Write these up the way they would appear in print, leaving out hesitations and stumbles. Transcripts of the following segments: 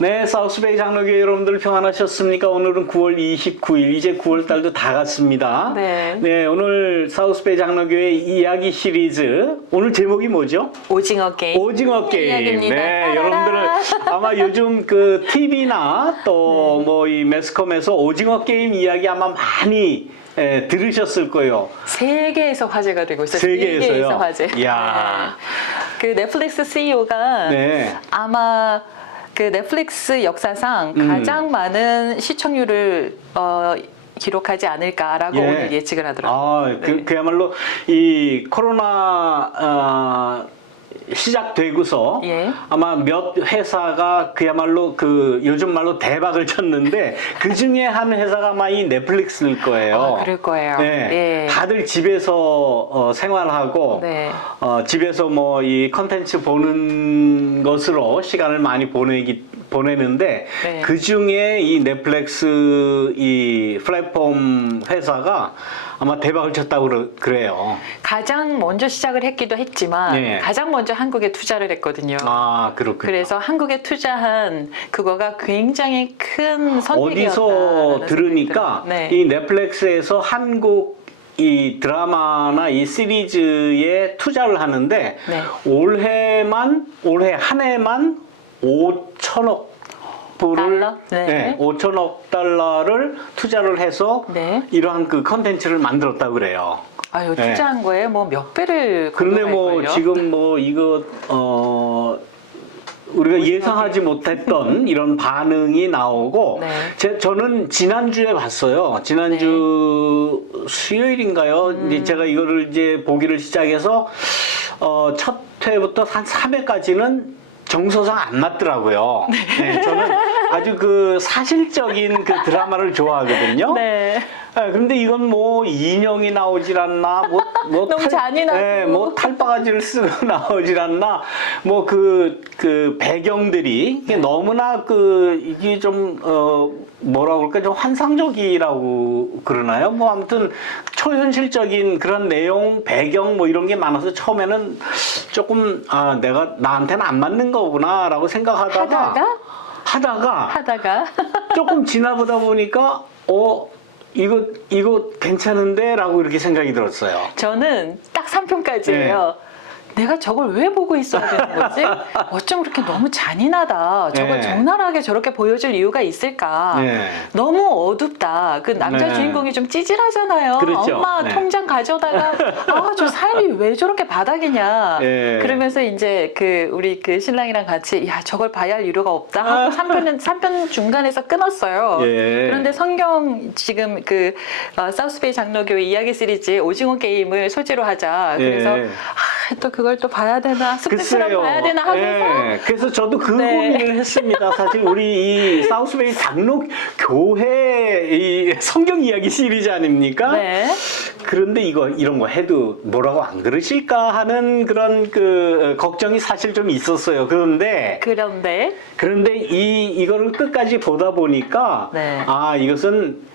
네, 사우스베이 장로교회 여러분들 평안하셨습니까? 오늘은 9월 29일, 이제 9월 달도 다 갔습니다. 네. 네, 오늘 사우스베이 장로교회 이야기 시리즈, 오늘 제목이 뭐죠? 오징어 게임. 오징어 게임. 이야기입니다. 네, 따라라. 여러분들은 아마 요즘 그 TV나 또 뭐 이 매스컴에서 오징어 게임 이야기 아마 많이 들으셨을 거예요. 세계에서 화제가 되고 있어요. 세계에서요? 세계에서 화제. 이야. 네. 그 넷플릭스 CEO가 네. 아마 그 넷플릭스 역사상 가장 많은 시청률을 기록하지 않을까라고 오늘 예측을 하더라고요. 그야말로 이 코로나 시작되고서 아마 몇 회사가 그야말로 그 요즘 말로 대박을 쳤는데 그 중에 한 회사가 아마 이 넷플릭스일 거예요. 그럴 거예요. 네. 다들 집에서 생활하고 집에서 뭐 이 컨텐츠 보는 것으로 시간을 많이 보내는데 그 중에 이 넷플릭스 이 플랫폼 회사가 아마 대박을 쳤다고 그래요. 가장 먼저 시작을 했기도 했지만 가장 먼저 한국에 투자를 했거든요. 아, 그렇군요. 그래서 한국에 투자한 그거가 굉장히 큰 선택이었다. 어디서 들으니까 이 넷플릭스에서 한국 이 드라마나 이 시리즈에 투자를 하는데 올해 한 해만 5천억 불을 달러? 5천억 달러를 투자를 해서 이러한 그 컨텐츠를 만들었다고 그래요. 아유, 투자한 거에 뭐 몇 배를 그런데 뭐 지금 뭐 이거 우리가 예상하지 못했던 이런 반응이 나오고 저는 지난주에 봤어요. 지난주 수요일인가요? 이제 제가 이거를 이제 보기를 시작해서 첫 회부터 한 3회까지는 정서상 안 맞더라고요. 저는 아주 그 사실적인 그 드라마를 좋아하거든요. 그런데 이건 뭐 인형이 나오질 않나, 너무 잔인하고, 뭐 탈바가지를 쓰고 나오질 않나, 뭐 그 배경들이 너무나 이게 좀 뭐라고 그럴까, 좀 환상적이라고 그러나요? 뭐 아무튼 초현실적인 그런 내용, 배경 뭐 이런 게 많아서 처음에는 조금 나한테는 안 맞는 거구나라고 생각하다가 하다가 조금 지나보다 보니까 이거 괜찮은데? 라고 이렇게 생각이 들었어요. 저는 딱 3편까지예요. 내가 저걸 왜 보고 있어야 되는 거지? 어쩜 그렇게 너무 잔인하다. 저걸 적나라하게 저렇게 보여줄 이유가 있을까? 너무 어둡다. 그 남자 주인공이 좀 찌질하잖아요. 그렇죠. 엄마 통장 가져다가 저 삶이 왜 저렇게 바닥이냐. 그러면서 이제 우리 신랑이랑 같이 저걸 봐야 할 이유가 없다 하고 3편 중간에서 끊었어요. 그런데 성경 지금 사우스베이 장로교회 이야기 시리즈 오징어 게임을 소재로 하자. 그래서 또 그걸 또 봐야 되나, 스펙처럼 봐야 되나 하면서 그래서 저도 그 고민을 했습니다. 사실 우리 이 사우스베이 장로교회 이 성경 이야기 시리즈 아닙니까? 그런데 이런 거 해도 뭐라고 안 그러실까 하는 그런 걱정이 사실 좀 있었어요. 그런데 이거를 끝까지 보다 보니까 이것은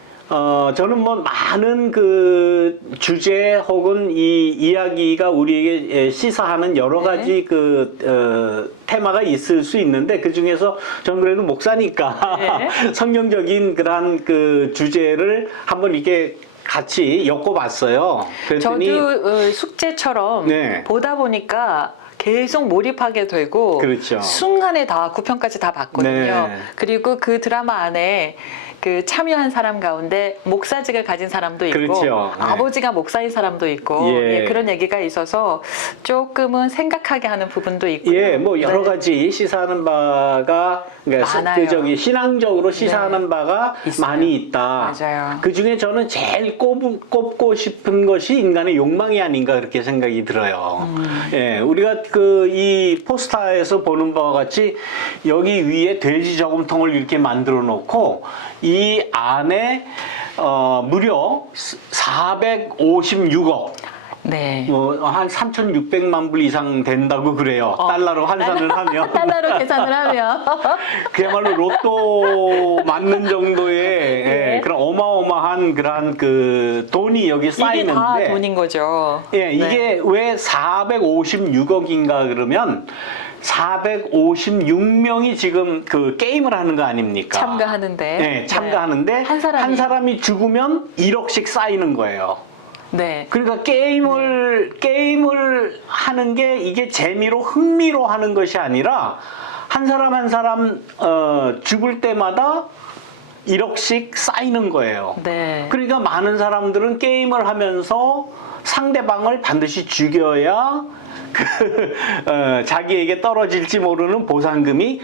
저는 뭐 많은 주제 혹은 이 이야기가 우리에게 시사하는 여러 가지 테마가 있을 수 있는데 그 중에서 저는 그래도 목사니까 성경적인 그러한 주제를 한번 이렇게 같이 엮어봤어요. 그랬더니 저도 숙제처럼 보다 보니까 계속 몰입하게 되고 순간에 다 9편까지 다 봤거든요. 그리고 그 드라마 안에 참여한 사람 가운데 목사직을 가진 사람도 있고 아버지가 목사인 사람도 있고 그런 얘기가 있어서 조금은 생각하게 하는 부분도 있고요. 뭐 여러 가지 시사하는 바가 신앙적으로 시사하는 바가 많이 있다. 그 중에 저는 제일 꼽고 싶은 것이 인간의 욕망이 아닌가 그렇게 생각이 들어요. 우리가 이 포스터에서 보는 바와 같이 여기 위에 돼지 저금통을 이렇게 만들어 놓고 이 안에 무려 456억 한 3,600만 불 이상 된다고 그래요. 달러로 환산을 하면. 달러로 계산을 하면. 그야말로 로또 맞는 정도의 그런 어마어마한 그런 돈이 여기 쌓이는데. 이게 다 돈인 거죠. 이게 왜 456억인가 그러면 456명이 지금 그 게임을 하는 거 아닙니까? 참가하는데. 네, 참가하는데 네. 한 사람이 죽으면 1억씩 쌓이는 거예요. 네. 그러니까 게임을 하는 게 이게 재미로 흥미로 하는 것이 아니라 한 사람 한 사람 죽을 때마다 1억씩 쌓이는 거예요. 네. 그러니까 많은 사람들은 게임을 하면서 상대방을 반드시 죽여야 자기에게 떨어질지 모르는 보상금이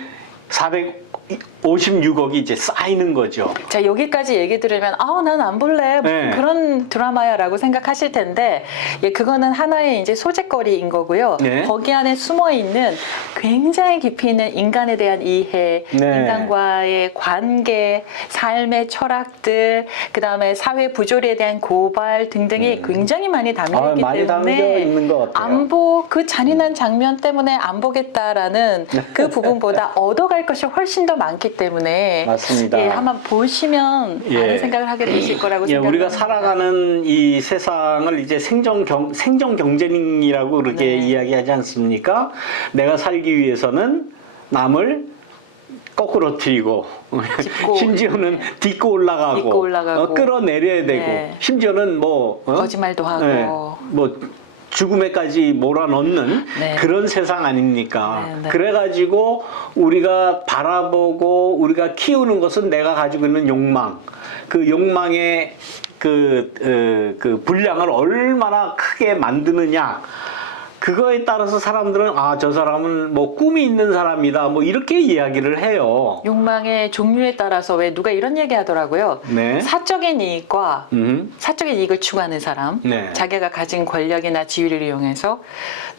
456억이 이제 쌓이는 거죠. 자, 여기까지 얘기 들으면 난 안 볼래. 무슨 네. 그런 드라마야라고 생각하실 텐데 예, 그거는 하나의 이제 소재거리인 거고요. 네. 거기 안에 숨어 있는 굉장히 깊이 있는 인간에 대한 이해, 네. 인간과의 관계, 삶의 철학들, 그다음에 사회 부조리에 대한 고발 등등이 굉장히 많이 담겨 있기 많이 담겨 때문에 있는 것 같아요. 그 잔인한 장면 때문에 안 보겠다라는 그 부분보다 얻어갈 것이 훨씬 더 많기 때문에 맞습니다. 예, 한번 보시면 예. 많은 생각을 하게 되실 거라고 예, 생각합니다. 우리가 살아가는 이 세상을 이제 생존 경쟁이라고 그렇게 네. 이야기하지 않습니까? 내가 살기 위해서는 남을 거꾸로 트이고 짚고, 심지어는 딛고 올라가고, 끌어내려야 되고 네. 심지어는 뭐 거짓말도 하고 뭐 죽음에까지 몰아넣는 네. 그런 세상 아닙니까? 네, 네. 그래가지고 우리가 바라보고 우리가 키우는 것은 내가 가지고 있는 욕망, 그 욕망의 그 분량을 얼마나 크게 만드느냐. 그거에 따라서 사람들은 저 사람은 뭐 꿈이 있는 사람이다 뭐 이렇게 이야기를 해요. 욕망의 종류에 따라서 왜 누가 이런 얘기 하더라고요. 네. 사적인 이익과 사적인 이익을 추구하는 사람, 네. 자기가 가진 권력이나 지위를 이용해서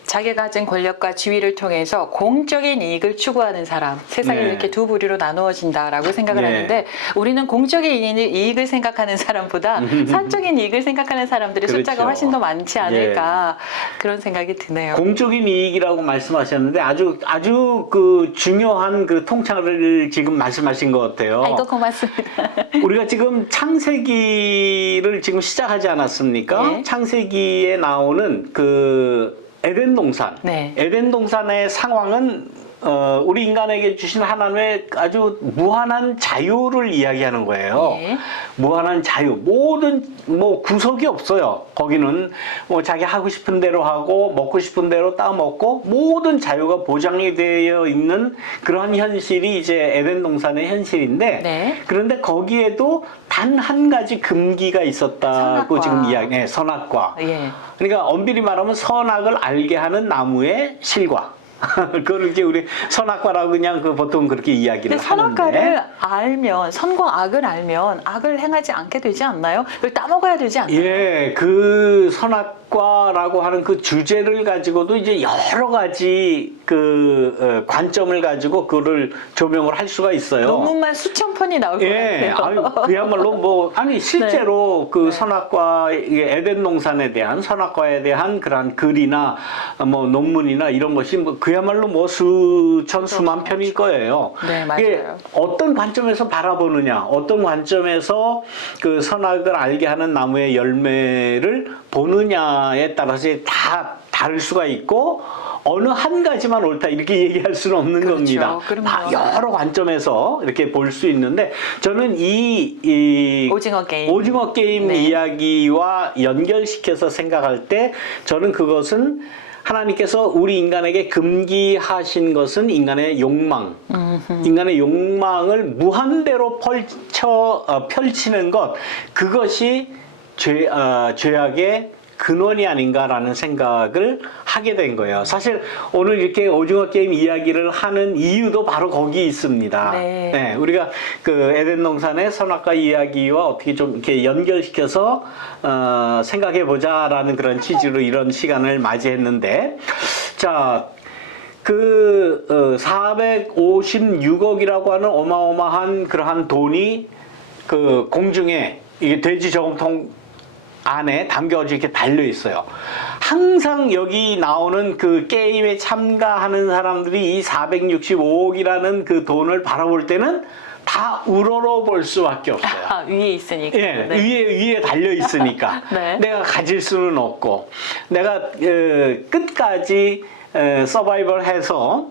자기가 가진 권력과 지위를 통해서 공적인 이익을 추구하는 사람, 세상이 네. 이렇게 두 부류로 나누어진다라고 생각을 네. 하는데 우리는 공적인 이익을 생각하는 사람보다 사적인 이익을 생각하는 사람들의 그렇죠. 숫자가 훨씬 더 많지 않을까 그런 생각이 드네요. 공적인 이익이라고 말씀하셨는데 아주 그 중요한 그 통찰을 지금 말씀하신 것 같아요. 아이고 고맙습니다. 우리가 지금 창세기를 지금 시작하지 않았습니까? 네. 창세기에 나오는 그 에덴 동산. 네. 에덴 동산의 상황은 우리 인간에게 주신 하나님의 아주 무한한 자유를 이야기하는 거예요. 네. 무한한 자유. 모든 뭐 구석이 없어요. 거기는 뭐 자기 하고 싶은 대로 하고 먹고 싶은 대로 따먹고 모든 자유가 보장이 되어 있는 그러한 현실이 이제 에덴 동산의 현실인데 네. 그런데 거기에도 단 한 가지 금기가 있었다고 선악과. 지금 이야기. 선악과. 예. 그러니까 엄밀히 말하면 선악을 알게 하는 나무의 실과. 그걸 이렇게 우리 선악과라고 그냥 보통 그렇게 이야기를 근데 하는데. 선악과를 알면 선과 악을 알면 악을 행하지 않게 되지 않나요? 그걸 따먹어야 되지 않나요? 예, 그 선악과라고 하는 그 주제를 가지고도 이제 여러 가지 그 관점을 가지고 그거를 조명을 할 수가 있어요. 논문만 수천 편이 나올 것 예, 같아요. 그야말로 실제로 그 네. 선악과 에덴 동산에 대한 선악과에 대한 그러한 글이나 뭐 논문이나 이런 것이 그야말로 뭐 수천 수만 편일 거예요. 네, 맞아요. 이게 어떤 관점에서 바라보느냐, 어떤 관점에서 그 선악을 알게 하는 나무의 열매를 보느냐에 따라서 다 다를 수가 있고 어느 한 가지만 옳다 이렇게 얘기할 수는 없는 그렇죠. 겁니다. 그럼요. 여러 관점에서 이렇게 볼 수 있는데 저는 이 오징어 게임 네. 이야기와 연결시켜서 생각할 때 저는 그것은 하나님께서 우리 인간에게 금기하신 것은 인간의 욕망, 인간의 욕망을 무한대로 펼치는 것, 그것이 죄악의 근원이 아닌가라는 생각을 하게 된 거예요. 사실 오늘 이렇게 오징어 게임 이야기를 하는 이유도 바로 거기 있습니다. 네. 네, 우리가 그 에덴 동산의 선악과 이야기와 어떻게 좀 이렇게 연결시켜서 생각해 보자라는 그런 취지로 이런 시간을 맞이했는데, 자. 456억이라고 하는 어마어마한 그러한 돈이 그 공중에 이게 돼지 저금통 안에 담겨져 이렇게 달려 있어요. 항상 여기 나오는 그 게임에 참가하는 사람들이 이 465억이라는 그 돈을 바라볼 때는 다 우러러 볼 수밖에 없어요. 위에 있으니까. 예, 네. 위에 달려 있으니까 네. 내가 가질 수는 없고 내가 끝까지 서바이벌해서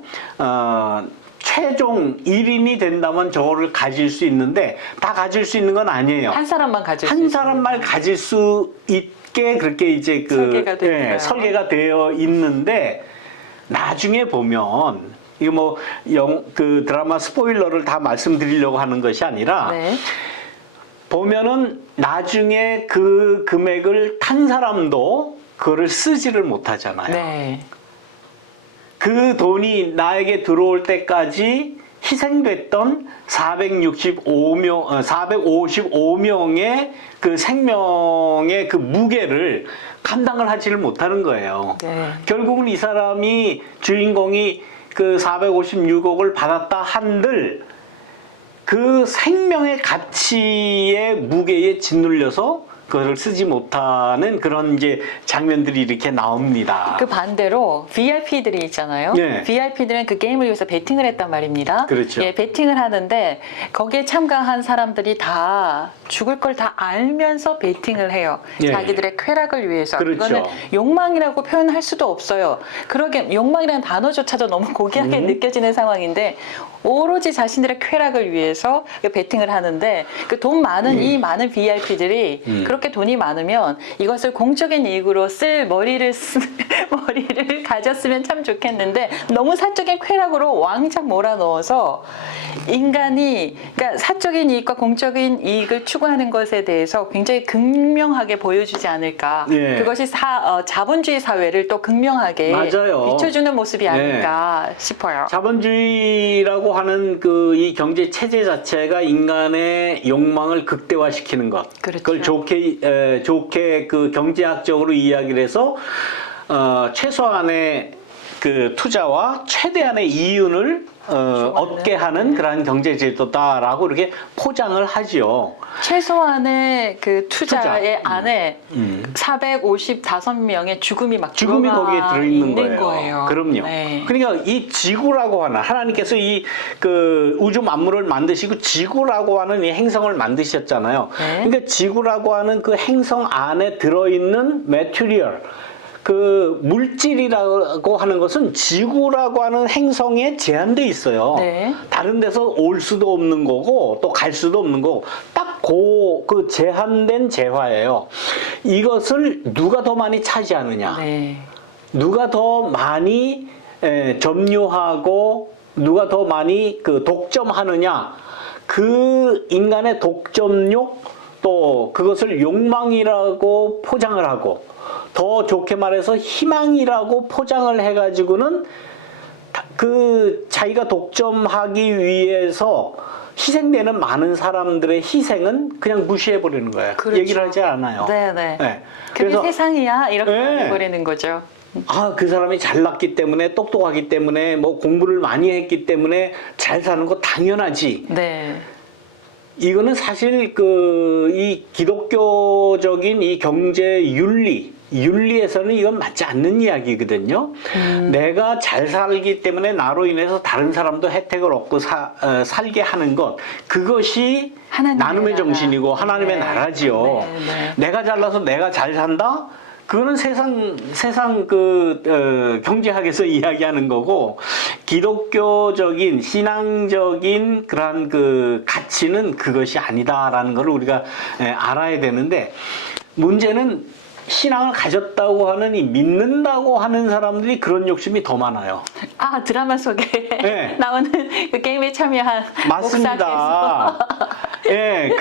최종 1인이 된다면 저거를 가질 수 있는데 다 가질 수 있는 건 아니에요. 한 사람만 가질 수 한 있어요. 사람만 가질 수 있게 그렇게 이제 설계가 되어 설계가 되어 있는데 나중에 보면 이거 뭐 그 드라마 스포일러를 다 말씀드리려고 하는 것이 아니라 네. 보면은 나중에 그 금액을 탄 사람도 그거를 쓰지를 못하잖아요. 네. 그 돈이 나에게 들어올 때까지 희생됐던 455명의 그 생명의 그 무게를 감당을 하지를 못하는 거예요. 네. 결국은 이 사람이 주인공이 그 456억을 받았다 한들 그 생명의 가치의 무게에 짓눌려서 그것을 쓰지 못하는 그런 이제 장면들이 이렇게 나옵니다. 그 반대로 VIP들이 있잖아요. 네. VIP들은 그 게임을 위해서 베팅을 했단 말입니다. 그렇죠. 예, 베팅을 하는데 거기에 참가한 사람들이 다 죽을 걸 다 알면서 베팅을 해요. 예. 자기들의 쾌락을 위해서. 그렇죠. 그거는 욕망이라고 표현할 수도 없어요. 그러게 욕망이라는 단어조차도 너무 고귀하게 느껴지는 상황인데 오로지 자신들의 쾌락을 위해서 베팅을 하는데 그 돈 많은 이 많은 VIP들이 그렇게 돈이 많으면 이것을 공적인 이익으로 쓸 머리를 가졌으면 참 좋겠는데 너무 사적인 쾌락으로 왕창 몰아넣어서 인간이 그러니까 사적인 이익과 공적인 이익을 추구하는 것에 대해서 굉장히 극명하게 보여주지 않을까. 예. 그것이 자본주의 사회를 또 극명하게 맞아요. 비춰주는 모습이 아닐까 싶어요. 자본주의라고 하는 그 이 경제 체제 자체가 인간의 욕망을 극대화시키는 것. 그렇죠. 그걸 좋게 그 경제학적으로 이야기를 해서 최소한의 그 투자와 최대한의 이윤을 얻게 하는 그러한 경제 제도다라고 이렇게 포장을 하지요. 최소한의 그 투자의 투자. 안에 455명의 죽음이 막 죽음이 거기에 들어있는 거예요. 그럼요. 네. 그러니까 이 지구라고 하는 하나님께서 이 그 우주 만물을 만드시고 지구라고 하는 이 행성을 만드셨잖아요. 네. 그러니까 지구라고 하는 그 행성 안에 들어있는 매트리얼 그 물질이라고 하는 것은 지구라고 하는 행성에 제한돼 있어요. 네. 다른 데서 올 수도 없는 거고 또 갈 수도 없는 거고 딱 그 제한된 재화예요. 이것을 누가 더 많이 차지하느냐, 네. 누가 더 많이 점유하고 누가 더 많이 그 독점하느냐, 그 인간의 독점욕 또 그것을 욕망이라고 포장을 하고 더 좋게 말해서 희망이라고 포장을 해가지고는 그 자기가 독점하기 위해서 희생되는 많은 사람들의 희생은 그냥 무시해버리는 거예요. 그렇죠. 얘기를 하지 않아요. 네네. 네. 그게 그래서 세상이야 이렇게 네. 해버리는 거죠. 그 사람이 잘났기 때문에 똑똑하기 때문에 뭐 공부를 많이 했기 때문에 잘 사는 거 당연하지. 네. 이거는 사실 이 기독교적인 이 경제 윤리에서는 이건 맞지 않는 이야기거든요. 내가 잘 살기 때문에 나로 인해서 다른 사람도 혜택을 얻고 살게 하는 것, 그것이 나눔의 나라. 정신이고 하나님의 네. 나라지요. 네, 네. 내가 잘나서 내가 잘 산다? 그거는 세상 경제학에서 이야기하는 거고, 기독교적인 신앙적인 그러한 그 가치는 그것이 아니다라는 걸 우리가 알아야 되는데, 문제는 신앙을 가졌다고 하는 이 믿는다고 하는 사람들이 그런 욕심이 더 많아요. 드라마 속에 네. 나오는 그 게임에 참여한 맞습니다. 예,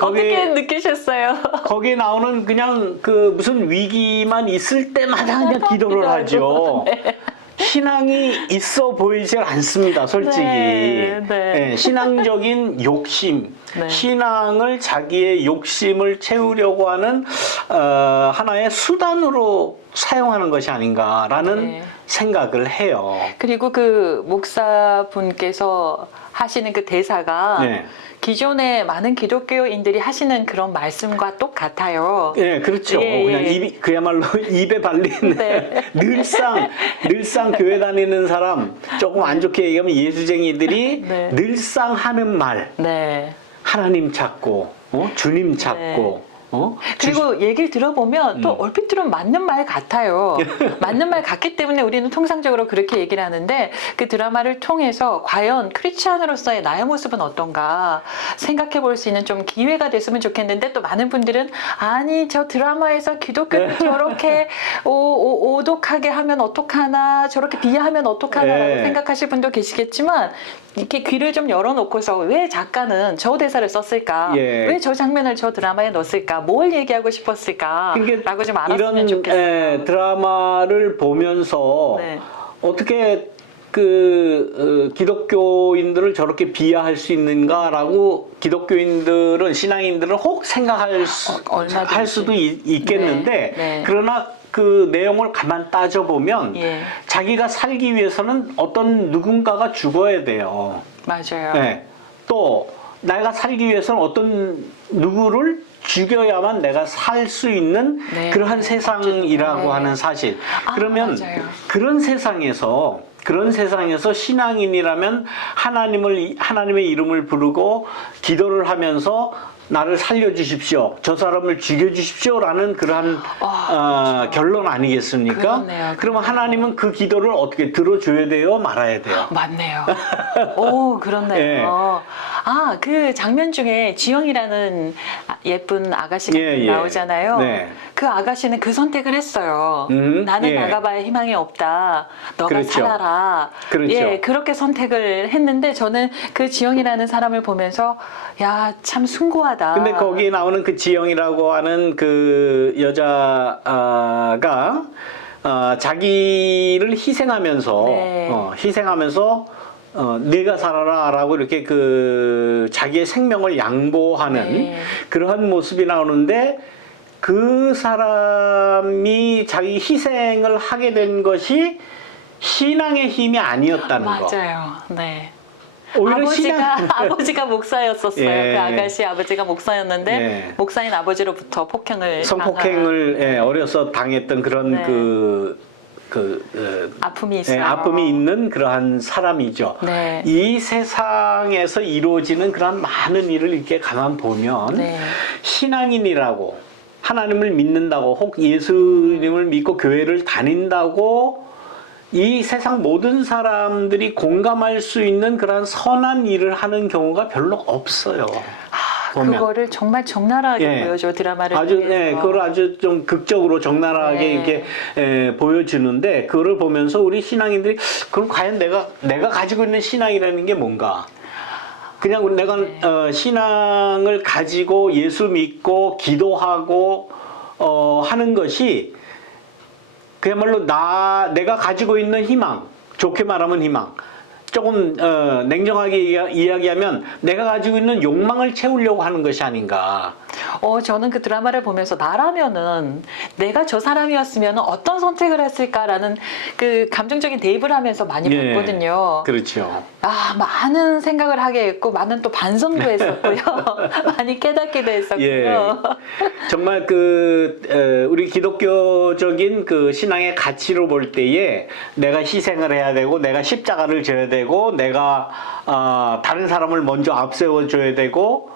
어떻게 느끼셨어요? 거기에 나오는 그냥 그 무슨 위기만 있을 때마다 그냥 기도를 하죠. 네. 신앙이 있어 보이질 않습니다, 솔직히. 네, 네. 예, 신앙적인 욕심, 네. 신앙을 자기의 욕심을 채우려고 하는 하나의 수단으로 사용하는 것이 아닌가라는 네. 생각을 해요. 그리고 그 목사분께서 하시는 그 대사가 네. 기존의 많은 기독교인들이 하시는 그런 말씀과 똑같아요. 예, 그렇죠. 예, 그냥 예. 그야말로 입에 발린 네. 늘상 교회 다니는 사람, 조금 안 좋게 얘기하면 예수쟁이들이 네. 늘상 하는 말, 네. 하나님 찾고, 주님 찾고, 그리고 얘기를 들어보면 또 얼핏 들으면 맞는 말 같아요. 맞는 말 같기 때문에 우리는 통상적으로 그렇게 얘기를 하는데 그 드라마를 통해서 과연 크리스찬으로서의 나의 모습은 어떤가 생각해 볼 수 있는 좀 기회가 됐으면 좋겠는데 또 많은 분들은 아니 저 드라마에서 기독교를 저렇게 오독하게 하면 어떡하나 저렇게 비하하면 어떡하나라고 생각하실 분도 계시겠지만 이렇게 귀를 좀 열어놓고서 왜 작가는 저 대사를 썼을까? 왜 저 장면을 저 드라마에 넣었을까? 뭘 얘기하고 싶었을까? 라고 좀 알았으면 좋겠어요. 이런 드라마를 보면서 어떻게 기독교인들을 저렇게 비하할 수 있는가라고 기독교인들은 신앙인들은 혹 생각할 할 수도 있겠는데 그러나 그 내용을 가만 따져보면 자기가 살기 위해서는 어떤 누군가가 죽어야 돼요. 맞아요. 또 내가 살기 위해서는 어떤 누구를 죽여야만 내가 살 수 있는 그러한 세상이라고 하는 사실. 그러면 그런 세상에서 신앙인이라면 하나님의 이름을 부르고 기도를 하면서 나를 살려주십시오. 저 사람을 죽여주십시오라는 그러한 결론 아니겠습니까? 그렇네요. 그러면 하나님은 그 기도를 어떻게 들어줘야 돼요? 말아야 돼요? 맞네요. 오, 그렇네요. 그 장면 중에 지영이라는 예쁜 아가씨가 나오잖아요. 그 아가씨는 그 선택을 했어요. 나는 나가봐야 희망이 없다. 너가 살아라. 그렇게 선택을 했는데 저는 그 지영이라는 사람을 보면서 야, 참 숭고하다. 근데 거기 나오는 그 지영이라고 하는 그 여자가 자기를 희생하면서 네가 살아라라고 이렇게 자기의 생명을 양보하는 그러한 모습이 나오는데 그 사람이 자기 희생을 하게 된 것이 신앙의 힘이 아니었다는 거. 맞아요. 네. 오히려 아버지가 목사였었어요. 그 아가씨 아버지가 목사였는데 목사인 아버지로부터 성폭행을 어려서 당했던 그런 아픔이 있어요. 아픔이 있는 그러한 사람이죠. 이 세상에서 이루어지는 그런 많은 일을 이렇게 가만 보면 신앙인이라고 하나님을 믿는다고 혹 예수님을 믿고 교회를 다닌다고 이 세상 모든 사람들이 공감할 수 있는 그런 선한 일을 하는 경우가 별로 없어요. 그거를 정말 적나라하게 보여줘 드라마를 통해서. 그걸 아주 좀 극적으로 적나라하게 이렇게 보여주는데 그거를 보면서 우리 신앙인들이 그럼 과연 내가 가지고 있는 신앙이라는 게 뭔가? 그냥 내가 신앙을 가지고 예수 믿고 기도하고 하는 것이 그야말로 내가 가지고 있는 희망, 좋게 말하면 희망. 조금 냉정하게 이야기하면 내가 가지고 있는 욕망을 채우려고 하는 것이 아닌가. 저는 그 드라마를 보면서 나라면은 내가 저 사람이었으면 어떤 선택을 했을까라는 그 감정적인 대입을 하면서 많이 봤거든요. 그렇죠. 많은 생각을 하게 했고 많은 또 반성도 했었고요. 많이 깨닫기도 했었고요. 정말 우리 기독교적인 그 신앙의 가치로 볼 때에 내가 희생을 해야 되고 내가 십자가를 져야 되고 내가 다른 사람을 먼저 앞세워 줘야 되고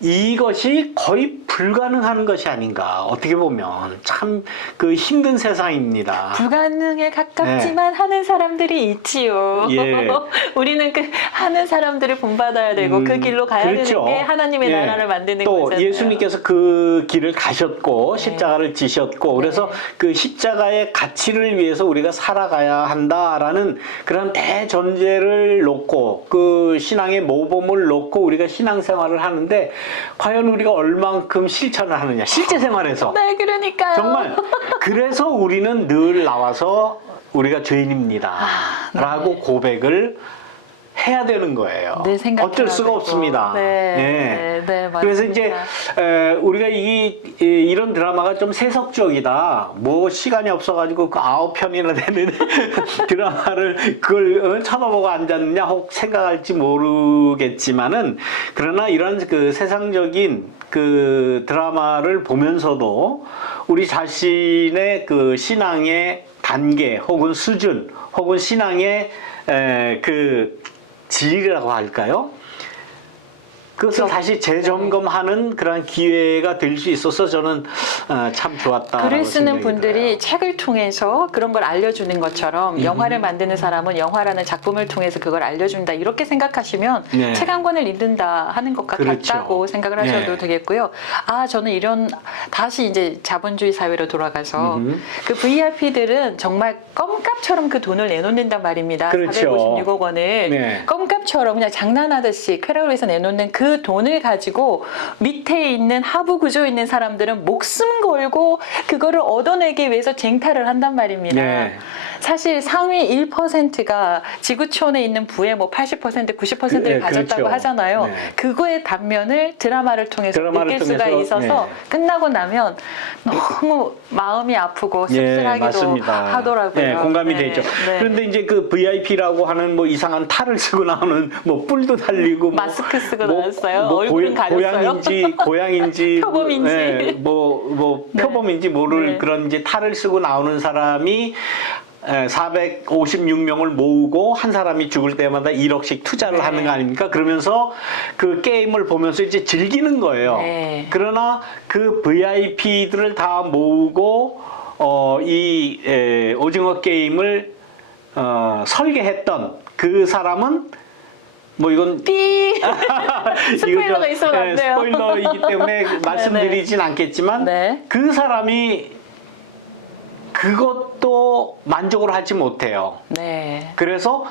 이것이 거의 불가능한 것이 아닌가. 어떻게 보면 참 힘든 세상입니다. 불가능에 가깝지만 하는 사람들이 있지요. 우리는 그 하는 사람들을 본받아야 되고 그 길로 가야 되는 게 하나님의 나라를 만드는 거잖아요. 또 예수님께서 그 길을 가셨고 십자가를 지셨고 그래서 그 십자가의 가치를 위해서 우리가 살아가야 한다라는 그런 대전제를 놓고 그 신앙의 모범을 놓고 우리가 신앙생활을 하는데 과연 우리가 얼만큼 실천을 하느냐 실제 생활에서. 그러니까요. 정말 그래서 우리는 늘 나와서 우리가 죄인입니다 라고 고백을 해야 되는 거예요. 어쩔 수가 없습니다. 그래서 이제 우리가 이런 드라마가 좀 세속적이다. 뭐 시간이 없어가지고 그 9편이나 되는 드라마를 그걸 쳐다보고 앉았느냐 혹 생각할지 모르겠지만은 그러나 이런 그 세상적인 그 드라마를 보면서도 우리 자신의 그 신앙의 단계 혹은 수준 혹은 신앙의 그 질이라고 할까요? 그것을 다시 재점검하는 그런 기회가 될 수 있어서 저는 참 좋았다. 글을 쓰는 분들이 책을 통해서 그런 걸 알려주는 것처럼 영화를 만드는 사람은 영화라는 작품을 통해서 그걸 알려준다 이렇게 생각하시면 네. 책 한 권을 읽는다 하는 것과 그렇죠. 같다고 생각을 하셔도 네. 되겠고요. 저는 이런 다시 이제 자본주의 사회로 돌아가서 그 VIP들은 정말 껌값처럼 그 돈을 내놓는단 말입니다. 그렇죠. 456억 원을 네. 껌값처럼 그냥 장난하듯이 쾌락을 위해서 내놓는 그 돈을 가지고 밑에 있는 하부 구조에 있는 사람들은 목숨 걸고 그거를 얻어내기 위해서 쟁탈을 한단 말입니다. 네. 사실 상위 1%가 지구촌에 있는 부의 뭐 80%, 90%를 네, 가졌다고 그렇죠. 하잖아요. 네. 그거의 단면을 드라마를 통해서 드라마를 느낄 수가 통해서, 있어서 네. 끝나고 나면 너무 마음이 아프고 씁쓸하기도 맞습니다. 하더라고요. 네, 공감이 네. 되죠. 네. 그런데 이제 그 VIP라고 하는 뭐 이상한 탈을 쓰고 나오는 뭐 뿔도 달리고 마스크 쓰고 나왔어요? 얼굴은 가렸어요? 고양인지 표범인지. 네, 뭐 표범인지 모를 네. 그런 이제 탈을 쓰고 나오는 사람이 456명을 모으고 한 사람이 죽을 때마다 1억씩 투자를 네. 하는 거 아닙니까? 그러면서 그 게임을 보면서 이제 즐기는 거예요. 네. 그러나 그 VIP들을 다 모으고 이 오징어 게임을 설계했던 그 사람은 뭐 이건 삐! 스포일러가 이거 있으면 안 돼요. 스포일러이기 때문에 말씀드리진 않겠지만 네. 그 사람이 그것도 만족을 하지 못해요. 네. 그래서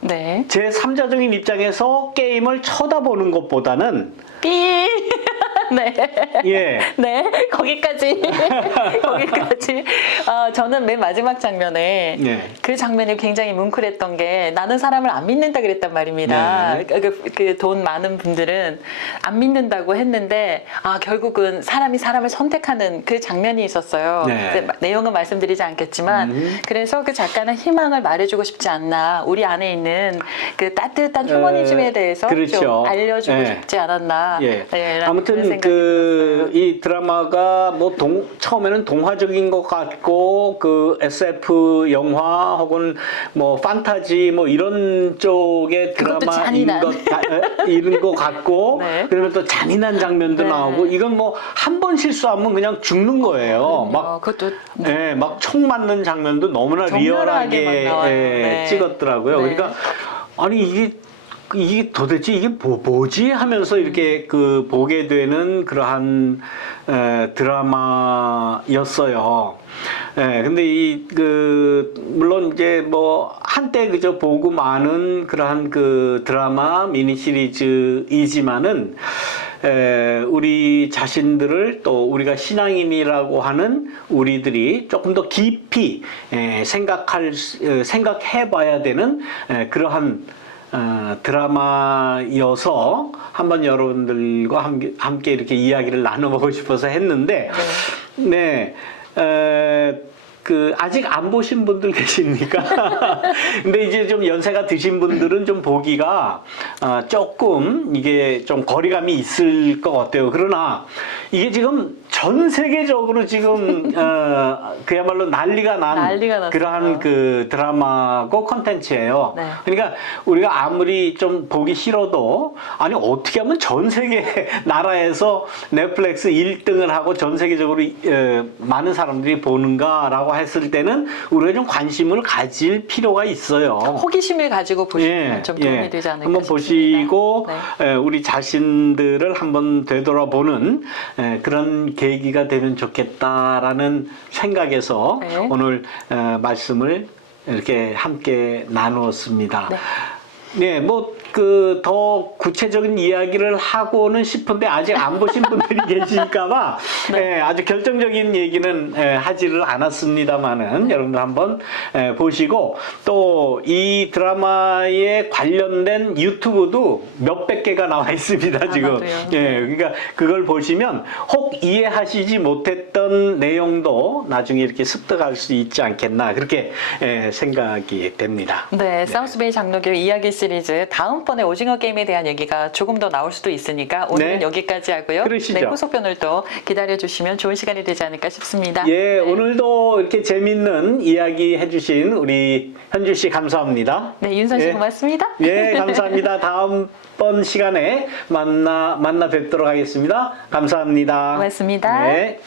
네. 제 3자적인 입장에서 게임을 쳐다보는 것보다는 삐! 네. 예. 네, 거기까지. 거기까지. 저는 맨 마지막 장면에 네. 그 장면이 굉장히 뭉클했던 게 나는 사람을 안 믿는다 그랬단 말입니다. 네. 그 돈 많은 분들은 안 믿는다고 했는데 결국은 사람이 사람을 선택하는 그 장면이 있었어요. 네. 이제 내용은 말씀드리지 않겠지만 그래서 그 작가는 희망을 말해주고 싶지 않나 우리 안에 있는 그 따뜻한 휴머니즘에 대해서 그렇죠. 좀 알려주고 네. 싶지 않았나. 예. 네, 라는 아무튼 생각이 들었어요. 이 드라마가 뭐 처음에는 동화적인 것 같고 그 SF 영화 혹은 뭐 판타지 뭐 이런 쪽의 그것도 드라마인 잔인한. 이런 것 같고 네. 그러면 또 잔인한 장면도 네. 나오고 이건 뭐 한 번 실수하면 그냥 죽는 거예요. 막 그것도 예, 막 총 맞는 장면도 너무나 적나라하게 리얼하게 막 나와요. 예, 네. 찍었더라고요. 네. 그러니까 아니 이게 도대체 이게 뭐지 하면서 이렇게 그 보게 되는 그러한 드라마였어요. 근데 물론 이제 뭐 한때 그저 보고 많은 그러한 그 드라마 미니 시리즈이지만은 우리 자신들을 또 우리가 신앙인이라고 하는 우리들이 조금 더 깊이 생각해봐야 되는 그러한 드라마여서 한번 여러분들과 함께 이렇게 이야기를 나눠보고 싶어서 했는데, 네. 아직 안 보신 분들 계십니까? 근데 이제 좀 연세가 드신 분들은 좀 보기가 조금 이게 좀 거리감이 있을 것 같아요. 그러나 이게 지금 전 세계적으로 지금 그야말로 난리가 났어요. 그러한 그 드라마고 콘텐츠예요. 네. 그러니까 우리가 아무리 좀 보기 싫어도 아니 어떻게 하면 전 세계 나라에서 넷플릭스 1등을 하고 전 세계적으로 많은 사람들이 보는가라고 했을 때는 우리가 좀 관심을 가질 필요가 있어요. 호기심을 가지고 보시면 좀 도움이 되지 않을까 한번 싶습니다. 보시고 네. 우리 자신들을 한번 되돌아보는 그런 계기가 되면 좋겠다라는 생각에서 네. 오늘 말씀을 이렇게 함께 나누었습니다. 네. 네, 뭐 더 구체적인 이야기를 하고는 싶은데 아직 안 보신 분들이 계실까봐 네. 아주 결정적인 얘기는 하지를 않았습니다만은 여러분들 한번 보시고 또 이 드라마에 관련된 유튜브도 몇백 개가 나와 있습니다 지금. 맞아요. 그러니까 그걸 보시면 혹 이해하시지 못했던 내용도 나중에 이렇게 습득할 수 있지 않겠나 그렇게 생각이 됩니다. 네, 사우스베이 장로교 이야기 시리즈 다음 다음번에 오징어 게임에 대한 얘기가 조금 더 나올 수도 있으니까 오늘은 네. 여기까지 하고요. 그러시죠. 네, 후속편을 또 기다려주시면 좋은 시간이 되지 않을까 싶습니다. 예, 네. 오늘도 이렇게 재밌는 이야기 해주신 우리 현주 씨 감사합니다. 네, 윤선 씨 예. 고맙습니다. 예, 감사합니다. 다음번 시간에 만나 뵙도록 하겠습니다. 감사합니다. 고맙습니다. 네.